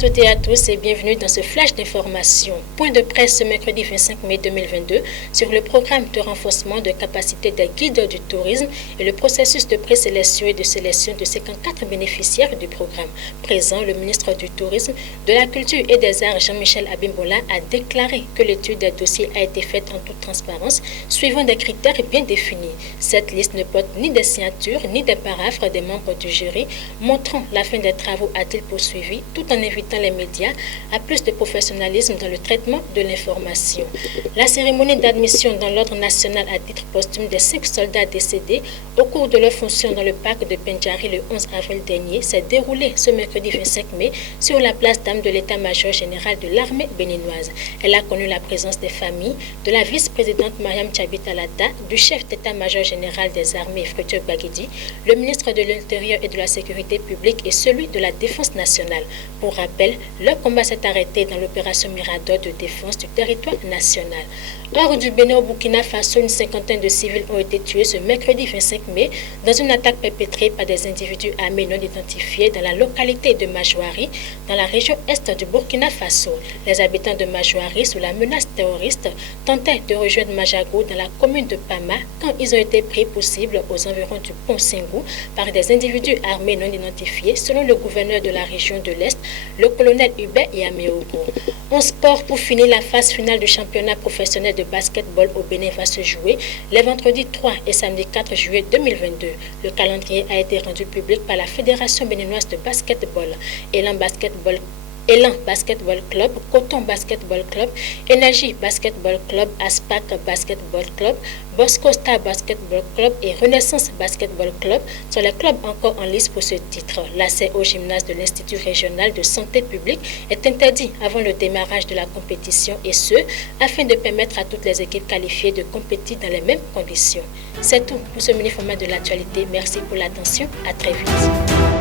toutes et à tous et bienvenue dans ce flash d'information. Point de presse ce mercredi 25 mai 2022 sur le programme de renforcement de capacité des guides du tourisme et le processus de présélection et de sélection de 54 bénéficiaires du programme. Présent, le ministre du Tourisme, de la Culture et des Arts, Jean-Michel Abimbola, a déclaré que l'étude des dossiers a été faite en toute transparence, suivant des critères bien définis. Cette liste ne porte ni des signatures ni des paraphres des membres du jury, montrant la fin des travaux a-t-il poursuivi, tout en invitant les médias à plus de professionnalisme dans le traitement de l'information. La cérémonie d'admission dans l'ordre national à titre posthume des 5 soldats décédés au cours de leur fonction dans le parc de Pendjari le 11 avril dernier s'est déroulée ce mercredi 25 mai sur la place d'armes de l'état-major général de l'armée béninoise. Elle a connu la présence des familles, de la vice-présidente Mariam Tchabitalata, du chef d'état-major général des armées Fructueux Baguidi, le ministre de l'Intérieur et de la Sécurité publique et celui de la Défense nationale. Pour rappel, leur combat s'est arrêté dans l'opération Mirador de défense du territoire national. Hors du Bénin au Burkina Faso, une cinquantaine de civils ont été tués ce mercredi 25 mai dans une attaque perpétrée par des individus armés non identifiés dans la localité de Majouari, dans la région est du Burkina Faso. Les habitants de Majouari, sous la menace terroriste, tentaient de rejoindre Majago dans la commune de Pama quand ils ont été pris pour cible aux environs du pont Singou par des individus armés non identifiés, selon le gouverneur de la région de l'Est, le colonel Hubert Yameogo. En sport, pour finir, la phase finale du championnat professionnel de basketball au Bénin va se jouer les vendredis 3 et samedi 4 juillet 2022. Le calendrier a été rendu public par la Fédération béninoise de basketball. Élan Basketball Club, Coton Basketball Club, Énergie Basketball Club, Aspac Basketball Club, Bosco Star Basketball Club et Renaissance Basketball Club sont les clubs encore en lice pour ce titre. L'accès au gymnase de l'Institut régional de santé publique est interdit avant le démarrage de la compétition et ce, afin de permettre à toutes les équipes qualifiées de compétir dans les mêmes conditions. C'est tout pour ce mini-format de l'actualité. Merci pour l'attention. À très vite.